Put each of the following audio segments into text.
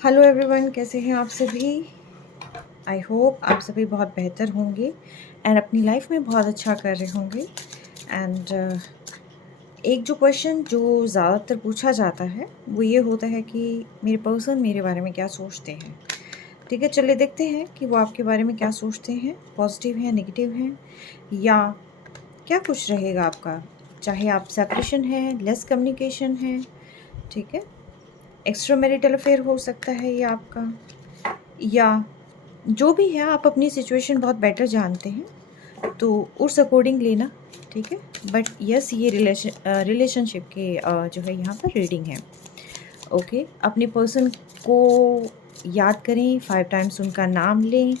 Hello everyone, कैसे हैं आप सभी। आई होप आप सभी बहुत बेहतर होंगे एंड अपनी लाइफ में बहुत अच्छा कर रहे होंगे। एंड एक जो क्वेश्चन जो ज़्यादातर पूछा जाता है वो ये होता है कि मेरे पर्सन मेरे बारे में क्या सोचते हैं। ठीक है, चलिए देखते हैं कि वो आपके बारे में क्या सोचते हैं, पॉजिटिव हैं, नेगेटिव हैं, या क्या कुछ रहेगा आपका। चाहे आप सेपरेशन है, लेस कम्युनिकेशन है, ठीक है, एक्स्ट्रा मैरिटल अफेयर हो सकता है ये आपका, या जो भी है आप अपनी सिचुएशन बहुत बेटर जानते हैं तो उस अकॉर्डिंग लेना। ठीक है, बट यस ये रिलेशनशिप के जो है यहाँ पर रीडिंग है। ओके, अपने पर्सन को याद करें, 5 टाइम्स उनका नाम लें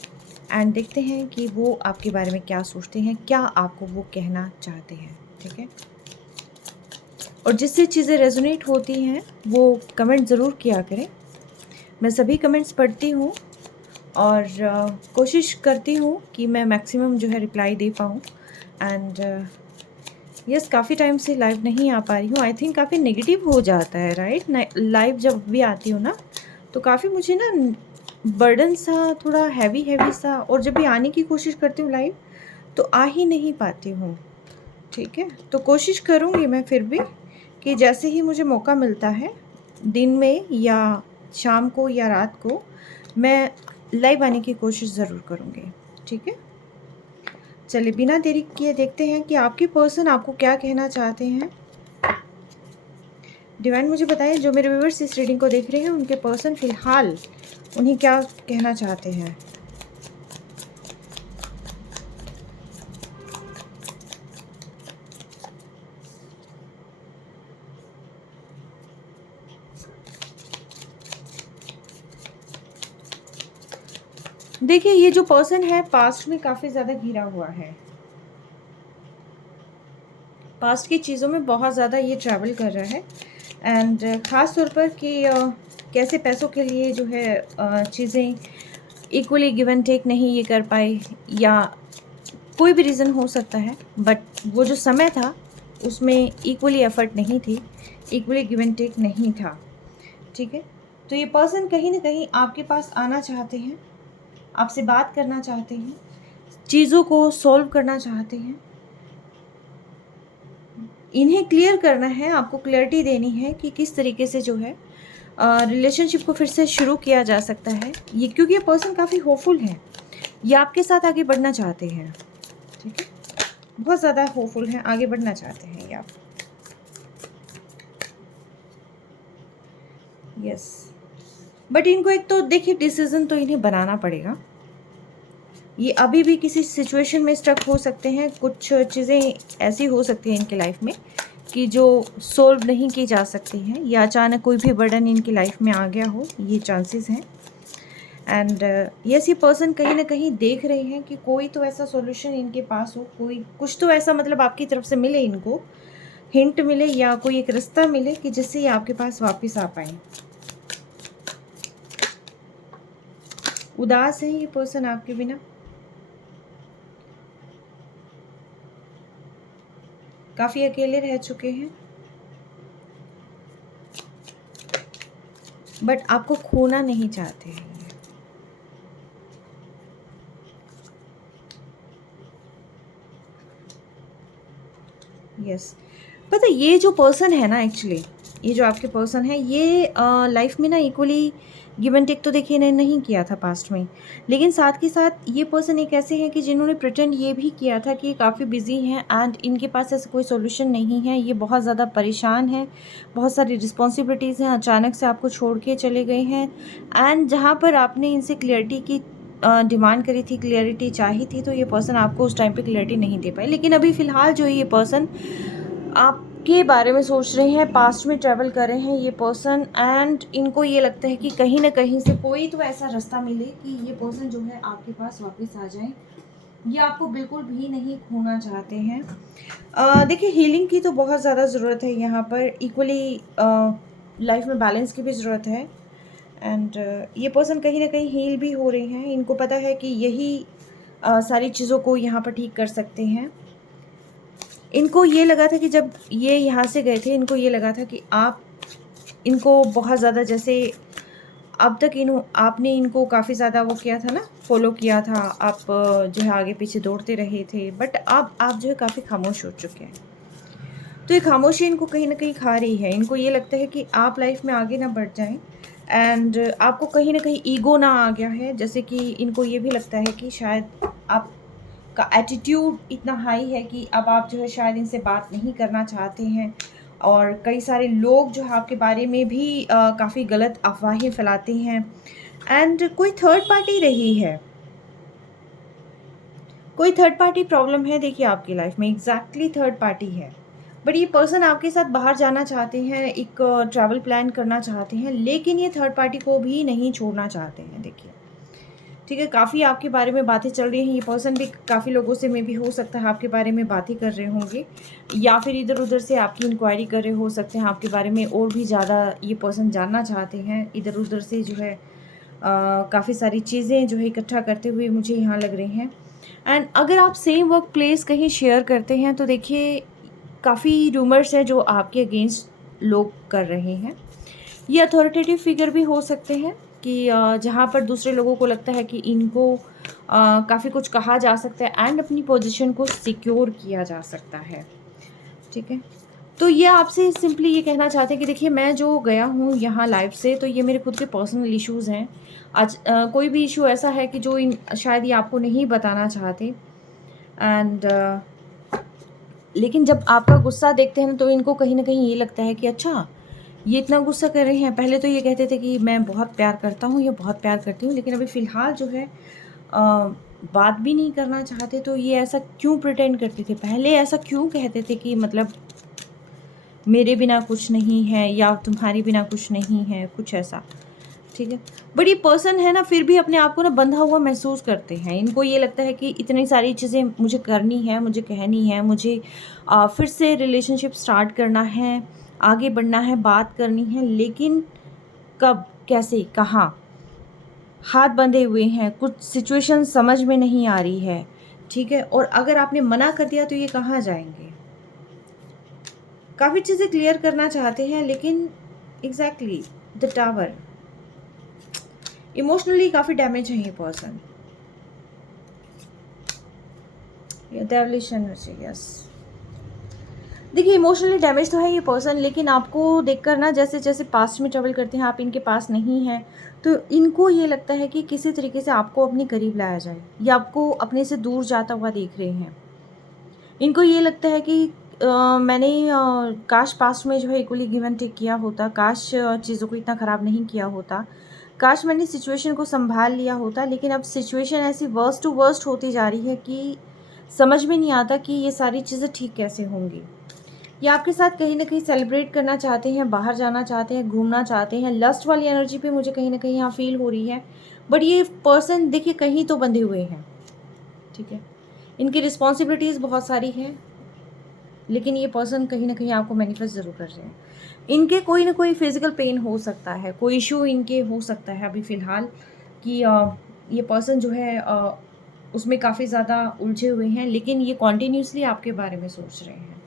एंड देखते हैं कि वो आपके बारे में क्या सोचते हैं, क्या आपको वो कहना चाहते हैं। ठीक है, और जिससे चीज़ें रेजोनेट होती हैं वो कमेंट ज़रूर किया करें। मैं सभी कमेंट्स पढ़ती हूँ और कोशिश करती हूँ कि मैं मैक्सिमम जो है रिप्लाई दे पाऊँ। एंड यस, काफ़ी टाइम से लाइव नहीं आ पा रही हूँ। आई थिंक काफ़ी नेगेटिव हो जाता है, राइट। लाइव जब भी आती हूँ ना तो काफ़ी मुझे ना बर्डन सा, थोड़ा हैवी हैवी सा, और जब भी आने की कोशिश करती हूँ लाइव तो आ ही नहीं पाती हूँ। ठीक है, तो कोशिश करूँगी मैं फिर भी कि जैसे ही मुझे मौका मिलता है, दिन में या शाम को या रात को, मैं लाइव आने की कोशिश ज़रूर करूँगी। ठीक है, चलिए बिना देरी किए देखते हैं कि आपके पर्सन आपको क्या कहना चाहते हैं। डिवाइन मुझे बताइए, जो मेरे व्यूअर्स इस रीडिंग को देख रहे हैं उनके पर्सन फ़िलहाल उन्हें क्या कहना चाहते हैं। देखिए, ये जो पर्सन है पास्ट में काफ़ी ज़्यादा घिरा हुआ है, पास्ट की चीज़ों में बहुत ज़्यादा ये ट्रैवल कर रहा है। एंड ख़ास तौर पर कि कैसे पैसों के लिए जो है चीज़ें इक्वली गिव एंड टेक नहीं ये कर पाए, या कोई भी रीज़न हो सकता है, बट वो जो समय था उसमें इक्वली एफर्ट नहीं थी, इक्वली गिव एंड टेक नहीं था। ठीक है, तो ये पर्सन कहीं ना कहीं आपके पास आना चाहते हैं, आपसे बात करना चाहते हैं, चीज़ों को सॉल्व करना चाहते हैं। इन्हें क्लियर करना है, आपको क्लैरिटी देनी है कि किस तरीके से जो है रिलेशनशिप को फिर से शुरू किया जा सकता है। ये क्योंकि ये पर्सन काफ़ी होपफुल है, ये आपके साथ आगे बढ़ना चाहते हैं। ठीक है, बहुत ज़्यादा होपफुल हैं, आगे बढ़ना चाहते हैं ये आप। यस, बट इनको एक तो देखिए डिसीजन तो इन्हें बनाना पड़ेगा। ये अभी भी किसी सिचुएशन में स्टक हो सकते हैं, कुछ चीज़ें ऐसी हो सकती हैं इनके लाइफ में कि जो सोल्व नहीं की जा सकती हैं, या अचानक कोई भी बर्डन इनकी लाइफ में आ गया हो, ये चांसेस हैं। एंड यस, ये पर्सन कहीं ना कहीं देख रहे हैं कि कोई तो ऐसा सॉल्यूशन इनके पास हो, कोई कुछ तो ऐसा मतलब आपकी तरफ से मिले, इनको हिंट मिले या कोई एक रास्ता मिले कि जिससे ये आपके पास वापस आ पाए। उदास है ये पर्सन आपके बिना, काफ़ी अकेले रह चुके हैं, बट आपको खोना नहीं चाहते हैं। यस, पता है ये जो पर्सन है ना, एक्चुअली ये जो आपके पर्सन है, ये लाइफ में ना इक्वली गिव एंड टेक तो देखिए इन्हें नहीं किया था पास्ट में, लेकिन साथ के साथ ये पर्सन एक ऐसे हैं कि जिन्होंने प्रिटेंड ये भी किया था कि ये काफ़ी बिजी हैं एंड इनके पास ऐसा कोई सॉल्यूशन नहीं है, ये बहुत ज़्यादा परेशान हैं, बहुत सारी रिस्पॉन्सिबिलिटीज़ हैं, अचानक से आपको छोड़ के चले गए हैं। एंड जहाँ पर आपने इनसे क्लियरिटी की डिमांड करी थी, क्लियरिटी चाही थी, तो ये पर्सन आपको उस टाइम पे क्लियरिटी नहीं दे पाए। लेकिन अभी फ़िलहाल जो है ये पर्सन आपके बारे में सोच रहे हैं, पास्ट में ट्रैवल कर रहे हैं ये पर्सन, एंड इनको ये लगता है कि कहीं ना कहीं से कोई तो ऐसा रास्ता मिले कि ये पर्सन जो है आपके पास वापस आ जाए। ये आपको बिल्कुल भी नहीं खोना चाहते हैं। देखिए, हीलिंग की तो बहुत ज़्यादा ज़रूरत है यहाँ पर, इक्वली लाइफ में बैलेंस की भी ज़रूरत है। एंड ये पर्सन कहीं ना कहीं हील भी हो रहे हैं, इनको पता है कि यही सारी चीज़ों को यहाँ पर ठीक कर सकते हैं। इनको ये लगा था कि जब ये यहाँ से गए थे, इनको ये लगा था कि आप इनको बहुत ज़्यादा जैसे अब तक आपने इनको काफ़ी ज़्यादा वो किया था ना, फॉलो किया था, आप जो है आगे पीछे दौड़ते रहे थे, बट अब आप जो है काफ़ी खामोश हो चुके हैं। तो ये खामोशी इनको कहीं न कहीं खा रही है। इनको ये लगता है कि आप लाइफ़ में आगे ना बढ़ जाएँ, एंड आपको कहीं न कहीं ईगो ना आ गया है। जैसे कि इनको ये भी लगता है कि शायद आपका एटीट्यूड इतना हाई है कि अब आप जो है शायद इनसे बात नहीं करना चाहते हैं, और कई सारे लोग जो है आपके बारे में भी काफ़ी गलत अफ़वाहें फैलाते हैं, एंड कोई थर्ड पार्टी रही है। कोई थर्ड पार्टी प्रॉब्लम है देखिए आपकी लाइफ में, एग्जैक्टली थर्ड पार्टी है। बट ये पर्सन आपके साथ बाहर जाना चाहते हैं, एक ट्रैवल प्लान करना चाहते हैं, लेकिन ये थर्ड पार्टी को भी नहीं छोड़ना चाहते हैं देखिए। ठीक है, काफ़ी आपके बारे में बातें चल रही हैं, ये पर्सन भी काफ़ी लोगों से में भी हो सकता है आपके बारे में बातें कर रहे होंगे, या फिर इधर उधर से आपकी इंक्वायरी कर रहे हो सकते हैं आपके बारे में, और भी ज़्यादा ये पर्सन जानना चाहते हैं, इधर उधर से जो है काफ़ी सारी चीज़ें जो है इकट्ठा करते हुए मुझे यहाँ लग रही हैं। एंड अगर आप सेम वर्क प्लेस कहीं शेयर करते हैं तो देखिए काफ़ी रूमर्स हैं जो आपके अगेंस्ट लोग कर रहे हैं। ये अथॉरिटेटिव फिगर भी हो सकते हैं कि जहाँ पर दूसरे लोगों को लगता है कि इनको काफ़ी कुछ कहा जा सकता है एंड अपनी पोजीशन को सिक्योर किया जा सकता है। ठीक है, तो ये आपसे सिंपली ये कहना चाहते हैं कि देखिए मैं जो गया हूँ यहाँ लाइफ से, तो ये मेरे खुद के पर्सनल इश्यूज़ हैं। आज कोई भी इशू ऐसा है कि जो शायद ये आपको नहीं बताना चाहते, एंड लेकिन जब आपका गुस्सा देखते हैं ना, तो इनको कहीं न कहीं ये लगता है कि अच्छा, ये इतना गुस्सा कर रहे हैं। पहले तो ये कहते थे कि मैं बहुत प्यार करता हूँ या बहुत प्यार करती हूँ, लेकिन अभी फ़िलहाल जो है बात भी नहीं करना चाहते। तो ये ऐसा क्यों प्रिटेंड करते थे? पहले ऐसा क्यों कहते थे कि मतलब मेरे बिना कुछ नहीं है या तुम्हारे बिना कुछ नहीं है, कुछ ऐसा। ठीक है, बट ये पर्सन है ना, फिर भी अपने आप को ना बंधा हुआ महसूस करते हैं। इनको ये लगता है कि इतनी सारी चीज़ें मुझे करनी है, मुझे कहनी है, मुझे फिर से रिलेशनशिप स्टार्ट करना है, आगे बढ़ना है, बात करनी है, लेकिन कब, कैसे, कहाँ? हाथ बंधे हुए हैं, कुछ सिचुएशन समझ में नहीं आ रही है। ठीक है, और अगर आपने मना कर दिया तो ये कहाँ जाएँगे? काफ़ी चीज़ें क्लियर करना चाहते हैं, लेकिन एग्ज़ैक्टली द टावर, इमोशनली काफ़ी डैमेज है ये पर्सन। ये डेविलिश एनर्जी, यस। देखिए इमोशनली डैमेज तो है ये पर्सन, लेकिन आपको देखकर ना, जैसे जैसे पास्ट में ट्रैवल करते हैं, आप इनके पास नहीं हैं, तो इनको ये लगता है कि किसी तरीके से आपको अपने करीब लाया जाए, या आपको अपने से दूर जाता हुआ देख रहे हैं। इनको ये लगता है कि मैंने काश पास्ट में जो है इक्वली गिव एंड टेक किया होता, काश चीज़ों को इतना ख़राब नहीं किया होता, काश मैंने सिचुएशन को संभाल लिया होता। लेकिन अब सिचुएशन ऐसी वर्स्ट टू वर्स्ट होती जा रही है कि समझ में नहीं आता कि ये सारी चीज़ें ठीक कैसे होंगी। ये आपके साथ कहीं न कहीं सेलिब्रेट करना चाहते हैं, बाहर जाना चाहते हैं, घूमना चाहते हैं। लस्ट वाली एनर्जी पे मुझे कहीं न कहीं यहाँ फ़ील हो रही है। बट ये पर्सन देखिए कहीं तो बंधे हुए हैं, ठीक है? इनकी रिस्पॉन्सिबिलिटीज़ बहुत सारी हैं, लेकिन ये पर्सन कहीं न कहीं आपको मैनिफेस्ट ज़रूर कर रहे हैं। इनके कोई न कोई फिज़िकल पेन हो सकता है, कोई इश्यू इनके हो सकता है अभी फ़िलहाल, कि ये पर्सन जो है उसमें काफ़ी ज़्यादा उलझे हुए हैं, लेकिन ये कॉन्टिन्यूअसली आपके बारे में सोच रहे हैं।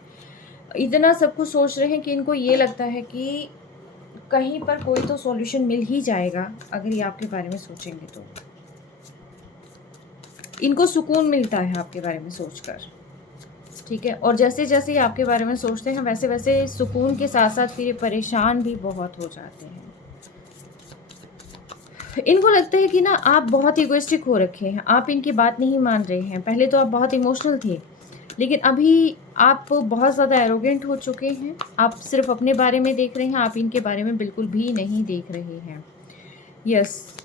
इतना सब कुछ सोच रहे हैं कि इनको ये लगता है कि कहीं पर कोई तो सॉल्यूशन मिल ही जाएगा, अगर ये आपके बारे में सोचेंगे तो। इनको सुकून मिलता है आपके बारे में सोचकर, ठीक है? और जैसे-जैसे ये आपके बारे में सोचते हैं, वैसे-वैसे सुकून के साथ-साथ फिर ये परेशान भी बहुत हो जाते हैं। इनको लगता है कि ना आप बहुत इगोइस्टिक हो रखे हैं, आप इनकी बात नहीं मान रहे हैं। पहले तो आप बहुत इमोशनल थे, लेकिन अभी आप बहुत ज़्यादा एरोगेंट हो चुके हैं। आप सिर्फ़ अपने बारे में देख रहे हैं, आप इनके बारे में बिल्कुल भी नहीं देख रहे हैं। यस,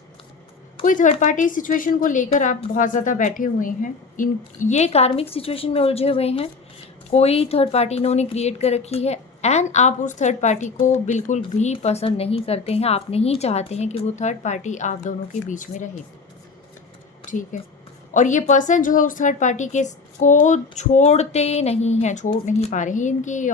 कोई थर्ड पार्टी सिचुएशन को लेकर आप बहुत ज़्यादा बैठे हुए हैं। ये कार्मिक सिचुएशन में उलझे हुए हैं। कोई थर्ड पार्टी इन्होंने क्रिएट कर रखी है, एंड आप उस थर्ड पार्टी को बिल्कुल भी पसंद नहीं करते हैं। आप नहीं चाहते हैं कि वो थर्ड पार्टी आप दोनों के बीच में रहे, ठीक है? और ये पर्सन जो है उस थर्ड पार्टी के को छोड़ते नहीं हैं, छोड़ नहीं पा रहे हैं। इनकी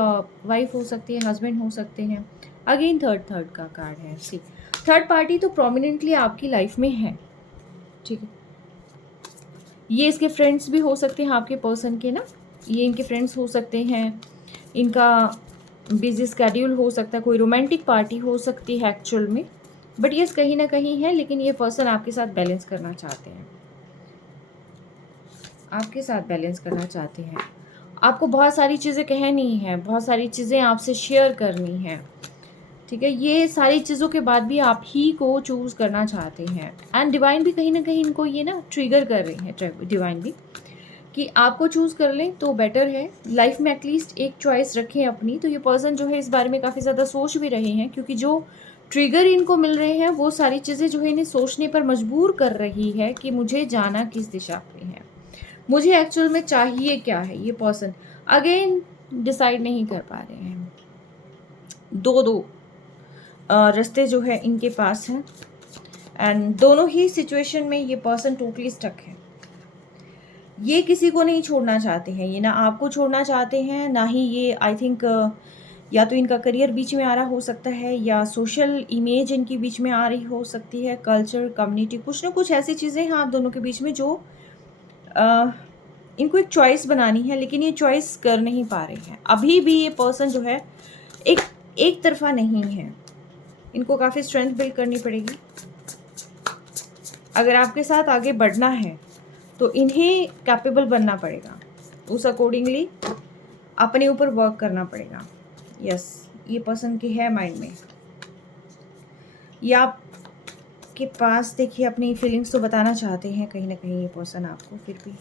वाइफ हो सकती है, हस्बैंड हो सकते हैं। अगेन थर्ड का कार्ड है। सी, थर्ड पार्टी तो प्रोमिनेंटली आपकी लाइफ में है, ठीक है? ये इसके फ्रेंड्स भी हो सकते हैं आपके पर्सन के ना, ये इनके फ्रेंड्स हो सकते हैं, इनका बिज़ी स्केड्यूल हो सकता है, कोई रोमांटिक पार्टी हो सकती है एक्चुअल में, बट ये कहीं ना कहीं है, लेकिन ये पर्सन आपके साथ बैलेंस करना चाहते हैं, आपके साथ बैलेंस करना चाहते हैं। आपको बहुत सारी चीज़ें कहनी है, बहुत सारी चीज़ें आपसे शेयर करनी है, ठीक है। ये सारी चीज़ों के बाद भी आप ही को चूज़ करना चाहते हैं। एंड डिवाइन भी कहीं ना कहीं इनको ये ना ट्रिगर कर रहे हैं, डिवाइन भी, कि आपको चूज़ कर लें तो बेटर है। लाइफ में एटलीस्ट एक चॉइस रखें अपनी। तो ये पर्सन जो है इस बारे में काफ़ी ज़्यादा सोच भी रहे हैं, क्योंकि जो ट्रिगर इनको मिल रहे हैं वो सारी चीज़ें जो है इन्हें सोचने पर मजबूर कर रही है कि मुझे जाना किस दिशा में है, मुझे एक्चुअल में चाहिए क्या है। ये पर्सन अगेन डिसाइड नहीं कर पा रहे हैं। दो दो रास्ते जो है इनके पास हैं, एंड दोनों ही सिचुएशन में ये पर्सन टोटली स्टक है। ये किसी को नहीं छोड़ना चाहते हैं, ये ना आपको छोड़ना चाहते हैं, ना ही ये आई थिंक या तो इनका करियर बीच में आ रहा हो सकता है, या सोशल इमेज इनकी बीच में आ रही हो सकती है, कल्चर, कम्युनिटी, कुछ ना कुछ ऐसी चीज़ें हैं आप दोनों के बीच में जो इनको एक चॉइस बनानी है, लेकिन ये चॉइस कर नहीं पा रहे हैं। अभी भी ये पर्सन जो है एक एक तरफा नहीं है, इनको काफ़ी स्ट्रेंथ बिल्ड करनी पड़ेगी। अगर आपके साथ आगे बढ़ना है तो इन्हें कैपेबल बनना पड़ेगा, उस अकॉर्डिंगली अपने ऊपर वर्क करना पड़ेगा। यस, ये पर्सन की है माइंड में, या आपके पास देखिए अपनी फीलिंग्स तो बताना चाहते हैं कहीं ना कहीं ये पर्सन आपको, फिर भी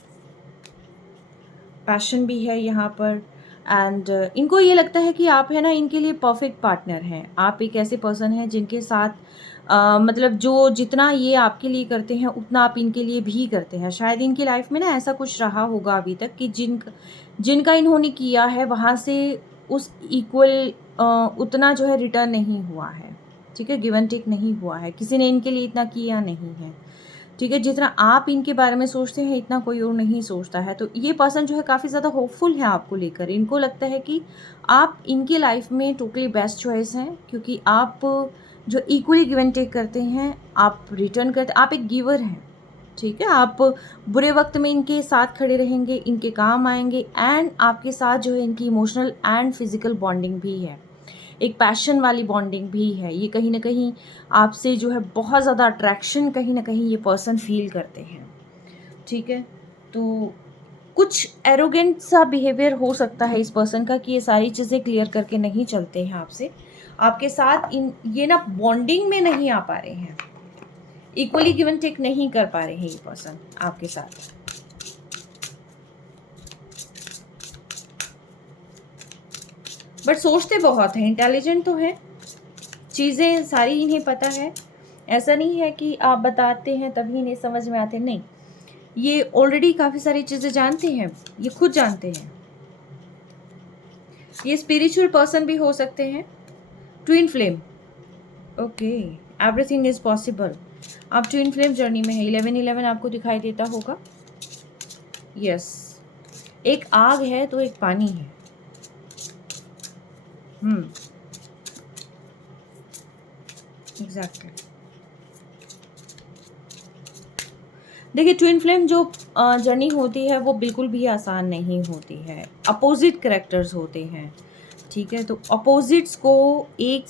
पैशन भी है यहाँ पर। एंड इनको ये लगता है कि आप है ना इनके लिए परफेक्ट पार्टनर हैं। आप एक ऐसे पर्सन हैं जिनके साथ मतलब जो जितना ये आपके लिए करते हैं उतना आप इनके लिए भी करते हैं। शायद इनकी लाइफ में ना ऐसा कुछ रहा होगा अभी तक कि जिनका इन्होंने किया है वहाँ से उस इक्वल उतना जो है रिटर्न नहीं हुआ है, ठीक है, गिव एंड टेक नहीं हुआ है, किसी ने इनके लिए इतना किया नहीं है, ठीक है। जितना आप इनके बारे में सोचते हैं इतना कोई और नहीं सोचता है। तो ये पर्सन जो है काफ़ी ज़्यादा होपफुल है आपको लेकर। इनको लगता है कि आप इनके लाइफ में टोटली बेस्ट चॉइस हैं, क्योंकि आप जो इक्वली गिव एंड टेक करते हैं, आप रिटर्न करते, आप एक गिवर हैं, ठीक है। आप बुरे वक्त में इनके साथ खड़े रहेंगे, इनके काम आएंगे, एंड आपके साथ जो है इनकी इमोशनल एंड फिजिकल बॉन्डिंग भी है, एक पैशन वाली बॉन्डिंग भी है। ये कहीं ना कहीं आपसे जो है बहुत ज़्यादा अट्रैक्शन कहीं ना कहीं ये पर्सन फील करते हैं, ठीक है। तो कुछ एरोगेंट सा बिहेवियर हो सकता है इस पर्सन का, कि ये सारी चीज़ें क्लियर करके नहीं चलते हैं आपसे, आपके साथ ये ना बॉन्डिंग में नहीं आ पा रहे हैं, इक्वली गिवन टेक नहीं कर पा रहे हैं ये पर्सन आपके साथ। बट सोचते बहुत हैं, इंटेलिजेंट तो है, चीज़ें सारी इन्हें पता है। ऐसा नहीं है कि आप बताते हैं तभी इन्हें समझ में आते, नहीं, ये ऑलरेडी काफ़ी सारी चीज़ें जानते हैं, ये खुद जानते हैं। ये स्पिरिचुअल पर्सन भी हो सकते हैं। Twin flame, okay, everything is possible. आप ट्विन फ्लेम जर्नी में है। 1111 आपको दिखाई देता होगा। यस, एक आग है तो एक पानी है। एग्जैक्टली। देखिए, ट्विन फ्लेम जो जर्नी होती है वो बिल्कुल भी आसान नहीं होती है। अपोजिट कैरेक्टर्स होते हैं, ठीक है। तो अपोजिट्स को एक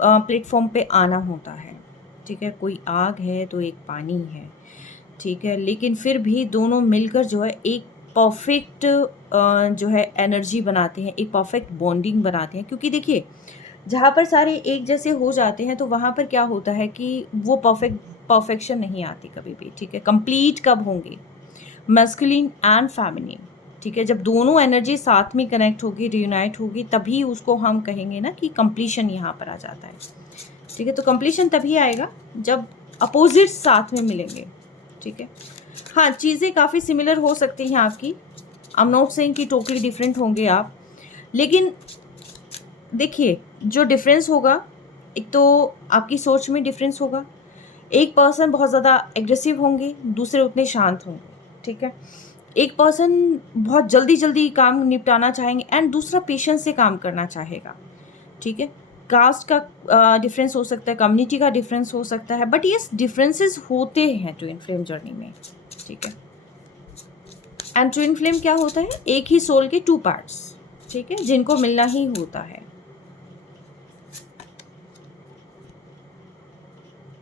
प्लेटफॉर्म पे आना होता है, ठीक है। कोई आग है तो एक पानी है, ठीक है। लेकिन फिर भी दोनों मिलकर जो है एक परफेक्ट जो है एनर्जी बनाते हैं, एक परफेक्ट बॉन्डिंग बनाते हैं। क्योंकि देखिए, जहाँ पर सारे एक जैसे हो जाते हैं तो वहाँ पर क्या होता है कि वो परफेक्शन नहीं आती कभी भी, ठीक है। कंप्लीट कब होंगे, मैस्कुलिन एंड फेमिनिन, ठीक है। जब दोनों एनर्जी साथ में कनेक्ट होगी, रियूनाइट होगी, तभी उसको हम कहेंगे ना कि कंप्लीशन यहाँ पर आ जाता है, ठीक है। तो कंप्लीशन तभी आएगा जब अपोजिट साथ में मिलेंगे, ठीक है। हाँ, चीज़ें काफ़ी सिमिलर हो सकती हैं आपकी, आई एम नॉट सेइंग कि टोटली डिफरेंट होंगे आप, लेकिन देखिए जो डिफरेंस होगा, एक तो आपकी सोच में डिफरेंस होगा। एक पर्सन बहुत ज़्यादा एग्रेसिव होंगे, दूसरे उतने शांत होंगे, ठीक है। एक पर्सन बहुत जल्दी जल्दी काम निपटाना चाहेंगे एंड दूसरा पेशेंस से काम करना चाहेगा, ठीक है। कास्ट का डिफरेंस हो सकता है, कम्युनिटी का डिफरेंस हो सकता है, बट ये डिफरेंसेस होते हैं ट्विन फ्लेम जर्नी में, ठीक है। एंड ट्विन फ्लेम क्या होता है, एक ही सोल के टू पार्ट्स, ठीक है, जिनको मिलना ही होता है।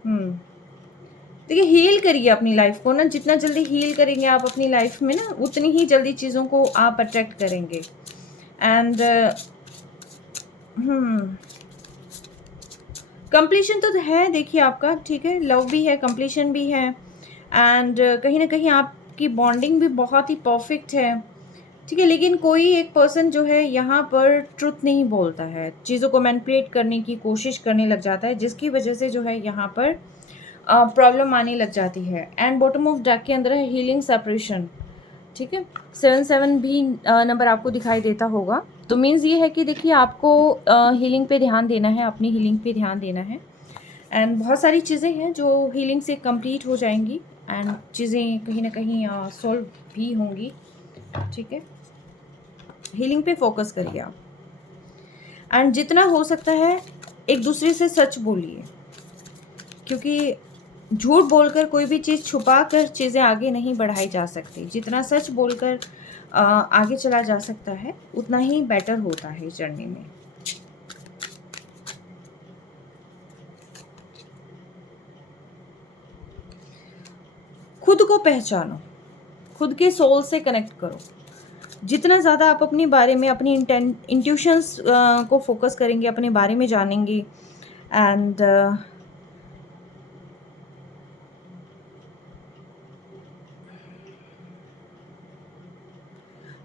हुँ। देखिए, हील करिए अपनी लाइफ़ को ना, जितना जल्दी हील करेंगे आप अपनी लाइफ़ में ना, उतनी ही जल्दी चीज़ों को आप अट्रैक्ट करेंगे। एंड हुँ, कंप्लीशन तो है देखिए आपका, ठीक है? लव भी है, कंप्लीशन भी है एंड कहीं न कहीं आपकी बॉन्डिंग भी बहुत ही परफ़ेक्ट है, ठीक है? लेकिन कोई एक पर्सन जो है यहाँ पर ट्रुथ नहीं बोलता है, चीज़ों को मैनिपुलेट करने की कोशिश करने लग जाता है, जिसकी वजह से जो है यहाँ पर प्रॉब्लम आने लग जाती है। एंड बॉटम ऑफ डेक के अंदर है हीलिंग सेपरेशन, ठीक है? 7-7 भी नंबर आपको दिखाई देता होगा। तो मीन्स ये है कि देखिए आपको हीलिंग पे ध्यान देना है, अपनी हीलिंग पे ध्यान देना है एंड बहुत सारी चीज़ें हैं जो हीलिंग से कंप्लीट हो जाएँगी एंड चीज़ें कहीं न कहीं सॉल्व भी होंगी, ठीक है? हीलिंग पे फ़ोकस करिए आप एंड जितना हो सकता है एक-दूसरे से सच बोलिए, क्योंकि झूठ बोलकर कोई भी चीज़ छुपा कर चीज़ें आगे नहीं बढ़ाई जा सकती। जितना सच बोलकर आगे चला जा सकता है, उतना ही बेटर होता है इस जर्नी में। खुद को पहचानो, खुद के सोल से कनेक्ट करो। जितना ज़्यादा आप अपने बारे में अपनी इंट्यूशंस को फोकस करेंगे, अपने बारे में जानेंगे एंड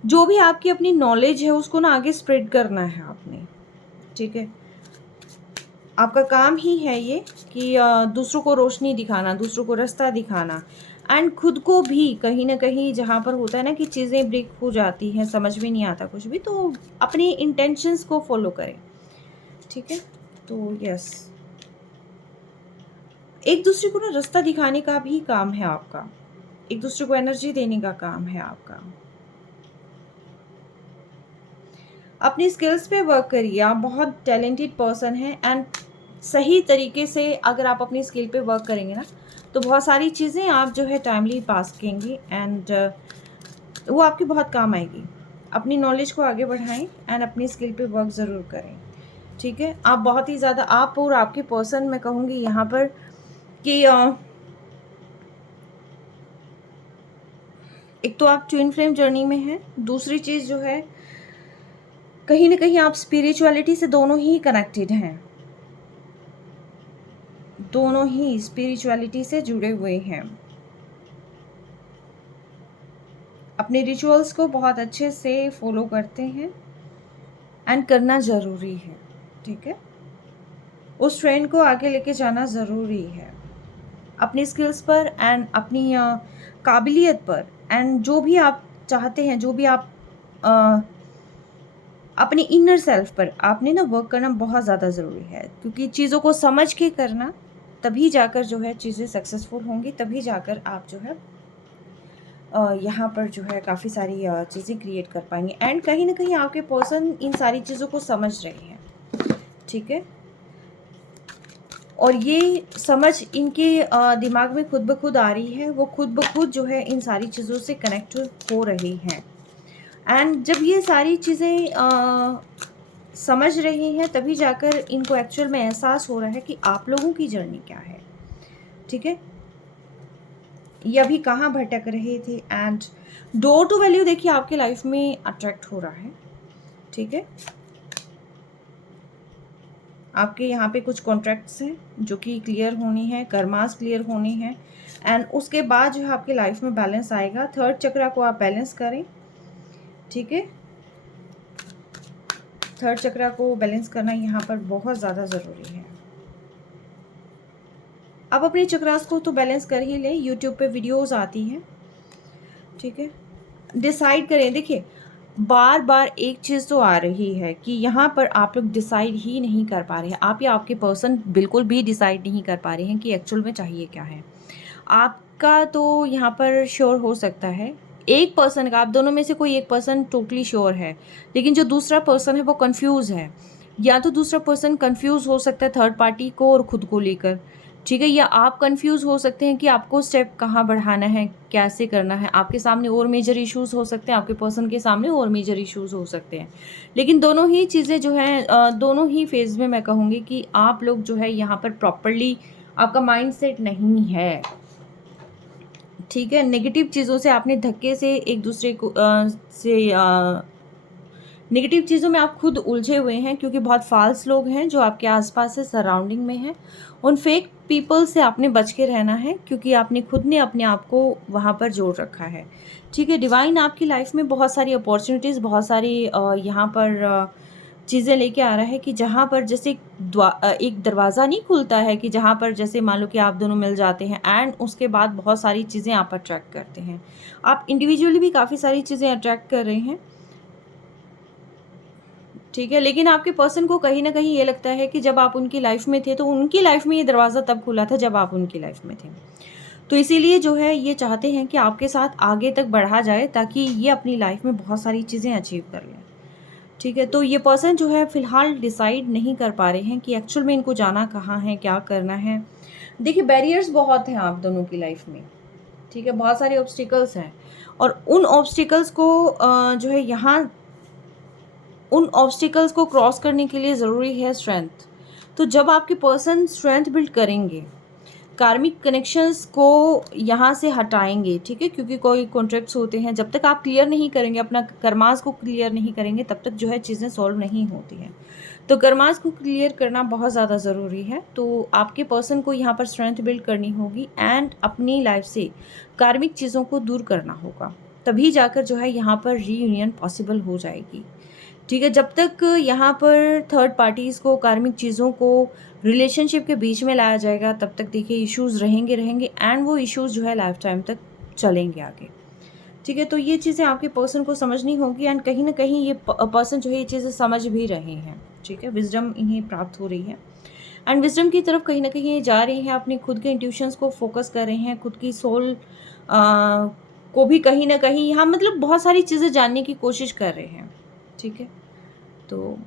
जो भी आपकी अपनी नॉलेज है उसको ना आगे स्प्रेड करना है आपने, ठीक है? आपका काम ही है ये कि दूसरों को रोशनी दिखाना, दूसरों को रास्ता दिखाना एंड खुद को भी कहीं न कहीं जहाँ पर होता है ना कि चीज़ें ब्रेक हो जाती हैं, समझ में नहीं आता कुछ भी, तो अपने इंटेंशंस को फ़ॉलो करें, ठीक है? तो यस, एक-दूसरे को ना रास्ता दिखाने का भी काम है आपका, एक-दूसरे को एनर्जी देने का काम है आपका। अपनी स्किल्स पे वर्क करिए, आप बहुत टैलेंटेड पर्सन हैं एंड सही तरीके से अगर आप अपनी स्किल पे वर्क करेंगे ना, तो बहुत सारी चीज़ें आप जो है टाइमली पा सकेंगे एंड वो आपकी बहुत काम आएगी। अपनी नॉलेज को आगे बढ़ाएँ एंड अपनी स्किल पे वर्क ज़रूर करें, ठीक है? आप बहुत ही ज़्यादा आप और आपके पर्सन मैं कहूँगी यहाँ पर कि एक तो आप ट्विन फ्लेम जर्नी में हैं, दूसरी चीज़ जो है कहीं न कहीं आप स्पिरिचुअलिटी से दोनों ही कनेक्टेड हैं। दोनों ही स्पिरिचुअलिटी से जुड़े हुए हैं। अपने रिचुअल्स को बहुत अच्छे से फॉलो करते हैं एंड करना ज़रूरी है, ठीक है? उस ट्रेंड को आगे लेके जाना ज़रूरी है। अपनी स्किल्स पर एंड अपनी काबिलियत पर एंड जो भी आप चाहते हैं, जो भी आप अ, अपनी इनर सेल्फ पर आपने ना वर्क करना बहुत ज़्यादा ज़रूरी है, क्योंकि चीज़ों को समझ के करना, तभी जाकर जो है चीज़ें सक्सेसफुल होंगी, तभी जाकर आप जो है यहाँ पर जो है काफ़ी सारी चीज़ें क्रिएट कर पाएँगे एंड कहीं न कहीं आपके पर्सन इन सारी चीज़ों को समझ रहे हैं, ठीक है? और ये समझ इनके दिमाग में खुद ब खुद आ रही है, वो खुद ब खुद जो है इन सारी चीज़ों से कनेक्ट हो रही हैं एंड जब ये सारी चीज़ें समझ रही हैं, तभी जाकर इनको एक्चुअल में एहसास हो रहा है कि आप लोगों की जर्नी क्या है, ठीक है? ये अभी कहाँ भटक रहे थे एंड डोर टू वैल्यू देखिए आपके लाइफ में अट्रैक्ट हो रहा है, ठीक है? आपके यहाँ पे कुछ कॉन्ट्रैक्ट्स हैं जो कि क्लियर होनी है, कर्मास क्लियर होनी है एंड उसके बाद जो है आपके लाइफ में बैलेंस आएगा। थर्ड चक्रा को आप बैलेंस करें, ठीक है? थर्ड चक्रा को बैलेंस करना यहाँ पर बहुत ज़्यादा ज़रूरी है। आप अपने चक्रास को तो बैलेंस कर ही लें, यूट्यूब पे वीडियोज़ आती हैं, ठीक है? डिसाइड करें, देखिए बार-बार एक चीज़ तो आ रही है कि यहाँ पर आप लोग डिसाइड ही नहीं कर पा रहे हैं। आप या आपके पर्सन बिल्कुल भी डिसाइड नहीं कर पा रहे हैं कि एक्चुअल में चाहिए क्या है। आपका तो यहाँ पर श्योर हो सकता है, एक पर्सन का, आप दोनों में से कोई एक पर्सन टोटली श्योर है, लेकिन जो दूसरा पर्सन है वो कन्फ्यूज़ है। या तो दूसरा पर्सन कन्फ्यूज़ हो सकता है थर्ड पार्टी को और खुद को लेकर, ठीक है? या आप कन्फ्यूज़ हो सकते हैं कि आपको स्टेप कहाँ बढ़ाना है, कैसे करना है। आपके सामने और मेजर इश्यूज़ हो सकते हैं, आपके पर्सन के सामने और मेजर इश्यूज़ हो सकते हैं। लेकिन दोनों ही चीज़ें जो हैं दोनों ही फ़ेज़ में मैं कहूँगी कि आप लोग जो है यहाँ पर प्रॉपर्ली आपका माइंडसेट नहीं है, ठीक है। नेगेटिव चीज़ों से आपने धक्के से एक दूसरे को नेगेटिव चीज़ों में आप खुद उलझे हुए हैं, क्योंकि बहुत फाल्स लोग हैं जो आपके आसपास है, सराउंडिंग में हैं। उन फेक पीपल से आपने बच के रहना है, क्योंकि आपने खुद ने अपने आप को वहाँ पर जोड़ रखा है, ठीक है। डिवाइन आपकी लाइफ में बहुत सारी अपॉर्चुनिटीज़, बहुत सारी यहाँ पर चीज़ें लेके आ रहा है कि जहाँ पर जैसे एक दरवाज़ा नहीं खुलता है, कि जहाँ पर जैसे मान लो कि आप दोनों मिल जाते हैं एंड उसके बाद बहुत सारी चीज़ें आप अट्रैक्ट करते हैं। आप इंडिविजुअली भी काफ़ी सारी चीज़ें अट्रैक्ट कर रहे हैं, ठीक है। लेकिन आपके पर्सन को कहीं ना कहीं ये लगता है कि जब आप उनकी लाइफ में थे तो उनकी लाइफ में ये दरवाज़ा तब खुला था जब आप उनकी लाइफ में थे। तो इसीलिए जो है ये चाहते हैं कि आपके साथ आगे तक बढ़ा जाए, ताकि ये अपनी लाइफ में बहुत सारी चीज़ें अचीव कर लें, ठीक है। तो ये पर्सन जो है फ़िलहाल डिसाइड नहीं कर पा रहे हैं कि एक्चुअल में इनको जाना कहाँ है, क्या करना है। देखिए, बैरियर्स बहुत हैं आप दोनों की लाइफ में, ठीक है। बहुत सारे ऑब्स्टिकल्स हैं और उन ऑब्स्टिकल्स को जो है यहाँ उन ऑब्स्टिकल्स को क्रॉस करने के लिए ज़रूरी है स्ट्रेंथ। तो जब आपके पर्सन स्ट्रेंथ बिल्ड करेंगे, कार्मिक कनेक्शंस को यहाँ से हटाएंगे, ठीक है, क्योंकि कोई कॉन्ट्रैक्ट्स होते हैं, जब तक आप क्लियर नहीं करेंगे, अपना कर्मास को क्लियर नहीं करेंगे, तब तक जो है चीज़ें सॉल्व नहीं होती हैं। तो कर्मास को क्लियर करना बहुत ज़्यादा ज़रूरी है। तो आपके पर्सन को यहाँ पर स्ट्रेंथ बिल्ड करनी होगी एंड अपनी लाइफ से कार्मिक चीज़ों को दूर करना होगा, तभी जाकर जो है यहाँ पर रीयूनियन पॉसिबल हो जाएगी, ठीक है। जब तक यहाँ पर थर्ड पार्टीज़ को, कार्मिक चीज़ों को रिलेशनशिप के बीच में लाया जाएगा, तब तक देखिए इश्यूज़ रहेंगे एंड वो इश्यूज़ जो है लाइफ टाइम तक चलेंगे आगे, ठीक है। तो ये चीज़ें आपके पर्सन को समझनी होगी एंड कहीं ना कहीं ये पर्सन जो है ये चीज़ें समझ भी रहे हैं, ठीक है। विजडम इन्हें प्राप्त हो रही है एंड विजडम की तरफ कहीं ना कहीं ये जा रहे हैं, अपने खुद के इंट्यूशंस को फोकस कर रहे हैं, खुद की सोल को भी कहीं ना कहीं यहाँ मतलब बहुत सारी चीज़ें जानने की कोशिश कर रहे हैं, ठीक है। तो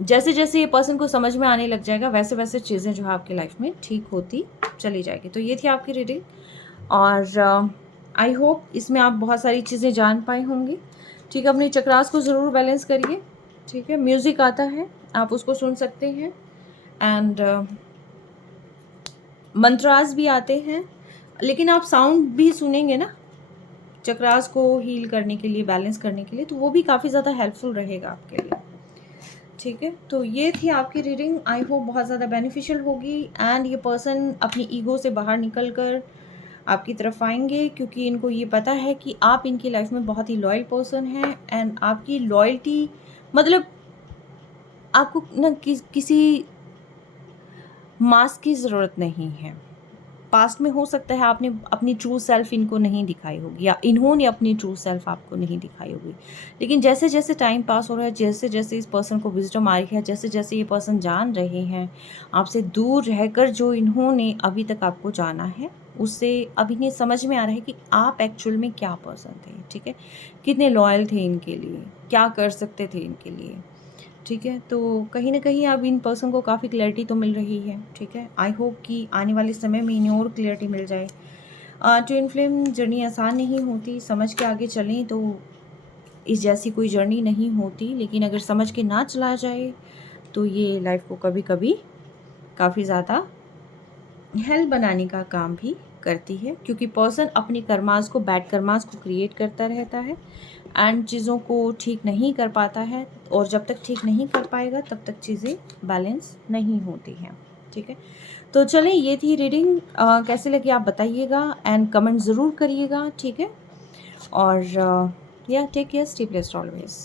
जैसे जैसे ये पर्सन को समझ में आने लग जाएगा, वैसे वैसे चीज़ें जो है आपकी लाइफ में ठीक होती चली जाएगी। तो ये थी आपकी रीडिंग और आई होप इसमें आप बहुत सारी चीज़ें जान पाए होंगे, ठीक है। अपने चक्रास को ज़रूर बैलेंस करिए, ठीक है। म्यूज़िक आता है, आप उसको सुन सकते हैं एंड मंत्रास भी आते हैं, लेकिन आप साउंड भी सुनेंगे ना चक्रास को हील करने के लिए, बैलेंस करने के लिए, तो वो भी काफ़ी ज़्यादा हेल्पफुल रहेगा आपके लिए, ठीक है। तो ये थी आपकी रीडिंग, आई होप बहुत ज़्यादा बेनिफिशियल होगी एंड ये पर्सन अपनी ईगो से बाहर निकल कर आपकी तरफ आएंगे, क्योंकि इनको ये पता है कि आप इनकी लाइफ में बहुत ही लॉयल पर्सन हैं एंड आपकी लॉयल्टी मतलब आपको ना किसी मास्क की ज़रूरत नहीं है। पास्ट में हो सकता है आपने अपनी ट्रू सेल्फ इनको नहीं दिखाई होगी या इन्होंने अपनी ट्रू सेल्फ आपको नहीं दिखाई होगी, लेकिन जैसे जैसे टाइम पास हो रहा है, जैसे जैसे इस पर्सन को विजडम आ रही है, जैसे जैसे ये पर्सन जान रहे हैं आपसे दूर रहकर जो इन्होंने अभी तक आपको जाना है, उससे अब इन्हें समझ में आ रहा है कि आप एक्चुअल में क्या पर्सन थे, ठीक है। कितने लॉयल थे इनके लिए, क्या कर सकते थे इनके लिए, ठीक है। तो कहीं ना कहीं अब इन पर्सन को काफ़ी क्लैरिटी तो मिल रही है, ठीक है। आई होप कि आने वाले समय में इन्हें और क्लैरिटी मिल जाए। ट्विन फ्लेम जर्नी आसान नहीं होती, समझ के आगे चलें तो इस जैसी कोई जर्नी नहीं होती, लेकिन अगर समझ के ना चला जाए तो ये लाइफ को कभी कभी काफ़ी ज़्यादा हेल बनाने का काम भी करती है, क्योंकि पर्सन अपनी कर्मास को, बैड कर्मास को क्रिएट करता रहता है एंड चीज़ों को ठीक नहीं कर पाता है, और जब तक ठीक नहीं कर पाएगा तब तक चीज़ें बैलेंस नहीं होती हैं, ठीक है। तो चलें, ये थी रीडिंग, कैसे लगी आप बताइएगा एंड कमेंट ज़रूर करिएगा, ठीक है। और या take care, stay blessed always.